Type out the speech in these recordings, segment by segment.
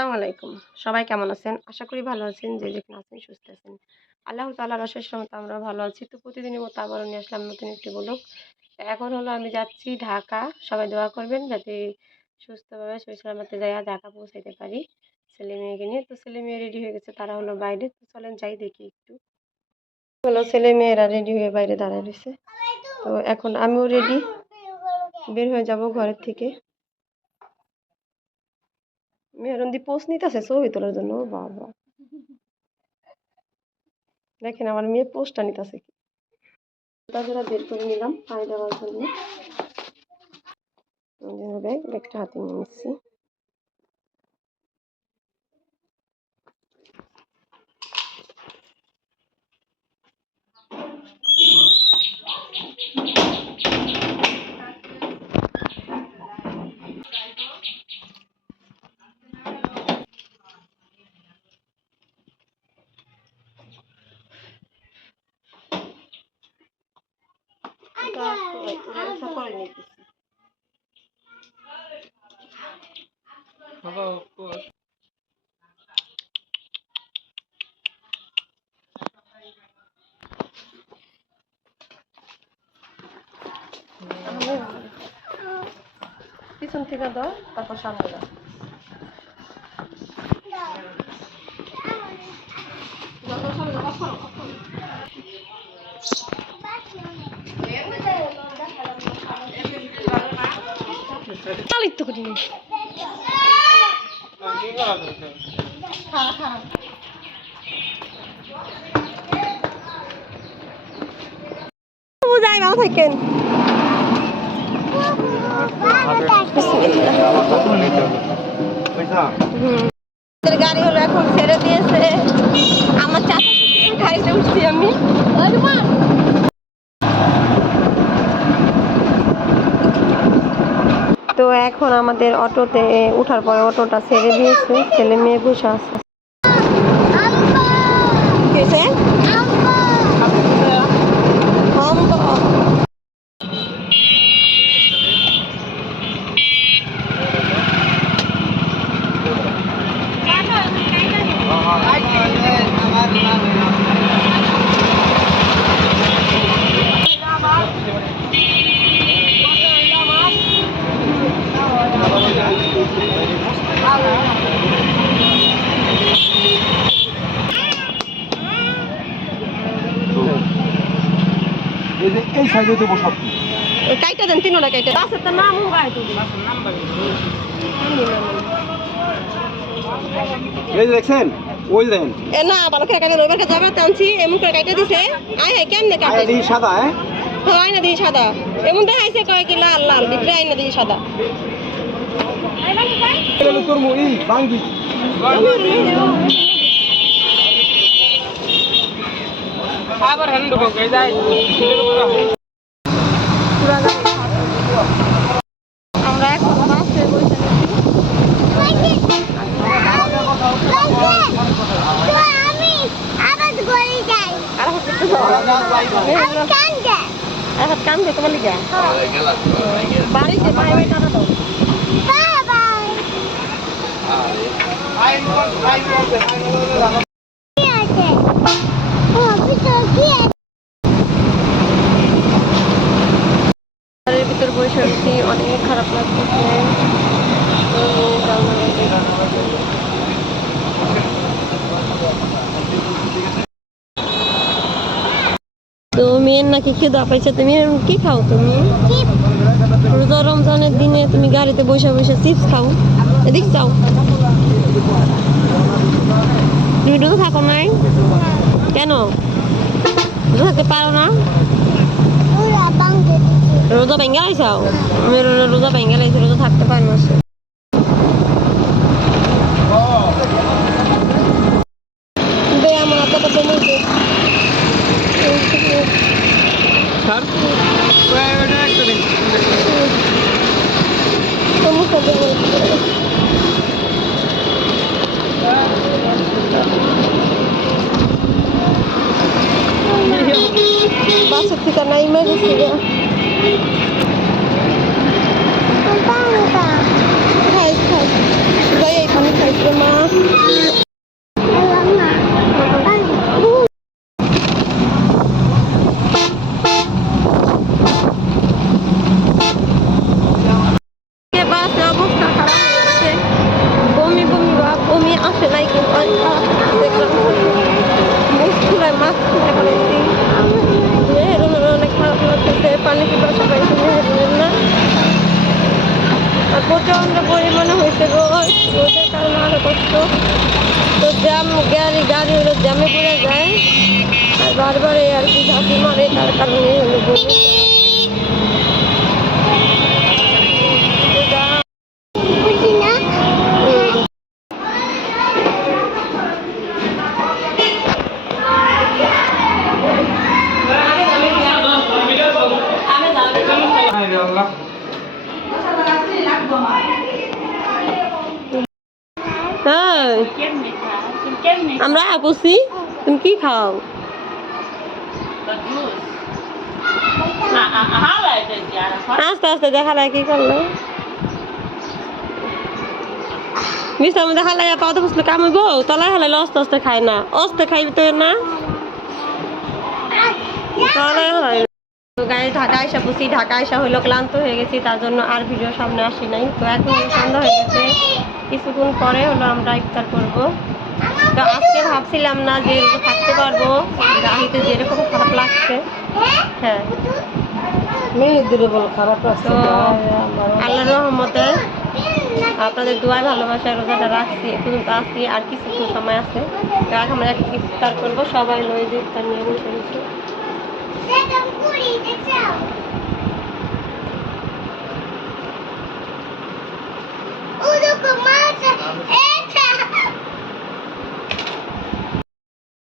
আসসালামু আলাইকুম। সবাই কেমন আছেন? আশা করি ভালো আছেন, যে যেখানে আছেন সুস্থ আছেন। আল্লাহ তাআলার অশেষ রহমতে আমরা ভালো আছি। তো প্রতিদিনের মতো আবারও নিয়ে আসলাম নতুন একটি ব্লগ এখন হলো আমি যাচ্ছি ঢাকা। সবাই দোয়া করবেন যাতে সুস্থভাবে সহি সালামতে যাই ঢাকা পৌঁছাইতে পারি ছেলে মেয়েকে নিয়ে। তো ছেলে মেয়ে রেডি হয়ে গেছে, তারা হলো বাইরে। তো চলেন যাই দেখি একটু। হলো ছেলে মেয়েরা রেডি হয়ে বাইরে দাঁড়ায় রয়েছে। তো এখন আমিও রেডি বের হয়ে যাব ঘরের থেকে। মেহরন্দি পোস্ট নিতেছে ছবি তোলার জন্য বাবা দেখেন আমার মেয়ে পোস্টটা নিতেছে কি তাছাড়া বের করে নিলাম পায়ে দেওয়ার জন্য ব্যাগ ব্যাগটা হাতে নিয়ে নিচ্ছি এটা পুরো করে নিতেছি পিছন থেকে দাও তারপর সামনে দাও। চালিত করি বুঝাই ভালো থাকেন। গাড়ি হলো এখন ছেড়ে দিয়েছে। আমার চাচা গাড়িতে উঠছি আমি। তো এখন আমাদের অটোতে উঠার পরে অটোটা ছেড়ে দিয়েছে। ছেলে মেয়ে বসে আছে। কি হয়েছে? এই যে এই সাইডে দেবো সব এই কাইটা দেন তিনোটা কাইটা বাসের তো নাম এই যে দেখছেন ওই যে দেখেন এ না ভালো খেয়ে কাটে রবিবার যাবে টানছি এমন করে কাইটা দিছে আয় হ্যাঁ কেমনে কাটে দেখি সাদা হ্যাঁ হ্যাঁ আয়না দিয়ে সাদা এমন দেখাইছে কয় কি লাল লাল ভিতরে আয়না দিয়ে সাদা তোর মু- ই বাঙ্গি আমরা এখন বাসে বসে আর এখন কাম দে বাড়িতে বাই বাই টাকা ভিতর বসে আছি অনেক খারাপ লাগতেছে তো জানলা দিয়ে- তো মেয়ের নাকি খিদা পাইছে, তুমি কি খাও তুমি? রোজা রমজানের দিনে তুমি গাড়িতে বসে বসে চিপস খাও। এদিক চাও তুমি রোজা থাকো নাই? কেন? থাকতে পারো না? রোজা ভেঙে লাইছাও আমি রোজা ভেঙে লাইছি রোজা থাকতে পারি না emergency. Papa, guys, guys. Gaya kami guys, cuma. Bumi bumi bumi bumi aku naik on লাগতেছে কি পাশে পাইছে মেহেরুনের না। আর প্রচণ্ড পরিমাণে হয়েছে রোজের কারণে আরও কষ্ট। তো জ্যাম, গাড়ি গাড়ি হলো জ্যামে পড়ে যায়। আর বারবার এই আর কি ঝাঁকি মারে, তার কারণে হলো বমি। হ্যাঁ আমরা বসি তুমি কি খাও আস্তে আস্তে দেখালে কি করল মিস্টার মধ্যে হালাই পাও তো বুঝলে কামইব তলায় হালাইলে আস্তে আস্তে খায় না আস্তে খাইবি তো না তলায় হালাই গায়ে ঢাকা আসা বসি ঢাকা আসা হইল ক্লান্ত হয়ে গেছি তার জন্য আর ভিডিও সামনে আসি নাই। তো এখন সন্ধ্যা হয়ে গেছে কিছুক্ষণ পরে হলো আমরা ইফতার করব। তো আজকে ভাবছিলাম না যে থাকতে পারব গাড়িতে যেরকম খারাপ লাগছে হ্যাঁ। খারাপ লাগছে। তো আল্লাহর রহমতে আপনাদের দোয়ায় ভালোবাসায় রোজাটা রাখছি পর্যন্ত আসছি আর কিছুক্ষণ সময় আছে। তো এখন আমরা ইফতার করব সবাই লয়ে যে ইফতার নিয়ে বসে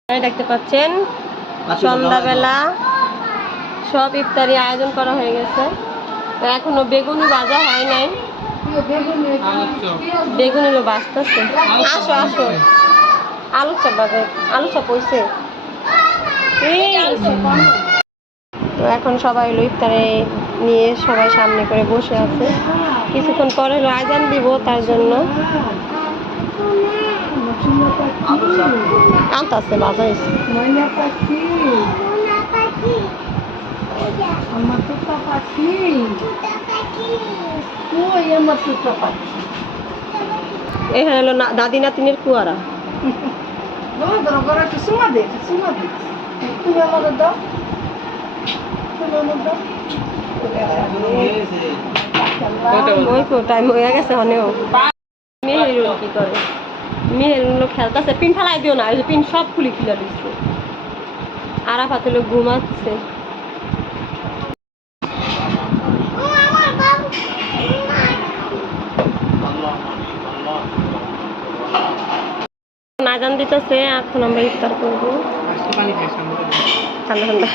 দেখতে পাচ্ছেন সন্ধ্যাবেলা সব ইফতারি আয়োজন করা হয়ে গেছে। এখনও বেগুনি বাজা হয় নাই। বেগুনিরও বাঁচতেছে আসো আসো। আলু চপ বাজে আলু চপ হইছে। এই, তো এখন সবাই হলো ইফতারে নিয়ে সবাই সামনে করে বসে আছে। কিছুক্ষণ পরে হলো আজান দিব তার জন্য। আনতাছে বাজা হয়েছে আমার তো পাখি ওই আমার তো পাখি এখানে হলো দাদি নাতিনের কুয়ারা তুমি আমাদের দাও তুমি আমার দাও ওই তো টাইম হয়ে গেছে অনেও মেহেরুল কি করে মেহেরুল খেলতেছে পিন ফেলাই দিও না পিন সব খুলি খুলে দিচ্ছে আরাফাত হলো ঘুমাচ্ছে নাজান দিতেছে এখন আমরা ইফতার করব ঠান্ডা ঠান্ডা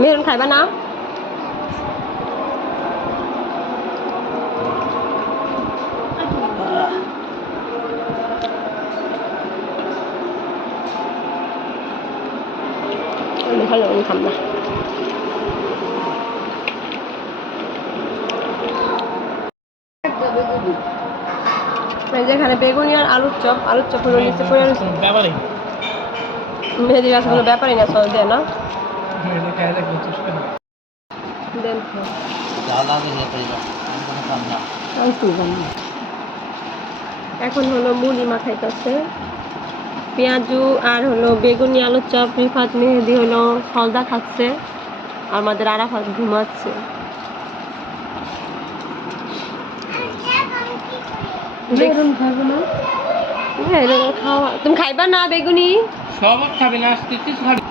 মেরুন খাইবা না না যেখানে বেগুনি আর চপ আলুর চপ হলো নিচে পড়ে রয়েছে মেহেদি গাছ কোনো? ব্যাপারই না। সস দেয় না। দেন এখন হলো মুড়ি মাখাইতেছে। পেঁয়াজু আর হলো বেগুনি আলুর চপ রিফাত মেহেদি হলো ফলদা খাচ্ছে। আর আমাদের আরাফাত ঘুমাচ্ছে। বেগুন খাবে না? মেহেদি খাওয়া তুমি খাইবা না বেগুনি? খাবি না আজকে কিছু খাবি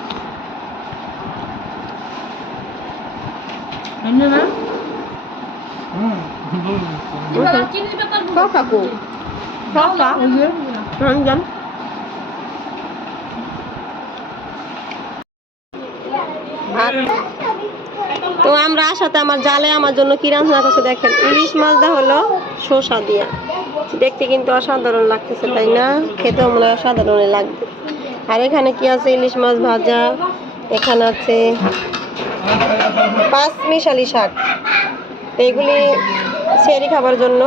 তো আমরা আসাতে আমার জালে আমার জন্য কি রান্না করছে দেখেন? ইলিশ মাছটা হলো শসা দিয়া। দেখতে কিন্তু অসাধারণ লাগতেছে তাই না? খেতেও মনে হয় অসাধারণই লাগবে। আর এখানে কি আছে? ইলিশ মাছ ভাজা, এখানে আছে পাঁচ মিশালি শাক। এইগুলি সেরি খাবার জন্য।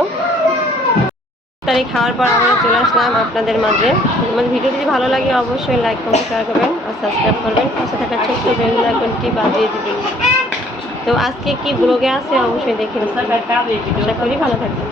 ইফতারি খাওয়ার পর আমরা চলে আসলাম আপনাদের মাঝে। মানে ভিডিও যদি ভালো লাগে, অবশ্যই লাইক কমেন্ট শেয়ার করবেন আর সাবস্ক্রাইব করবেন। পাশে থাকা ছোট্ট বেল আইকনটি বাজিয়ে দিবেন। তো আজকে কি ব্লগে আছে? অবশ্যই দেখে আশা করি ভালো থাকবেন।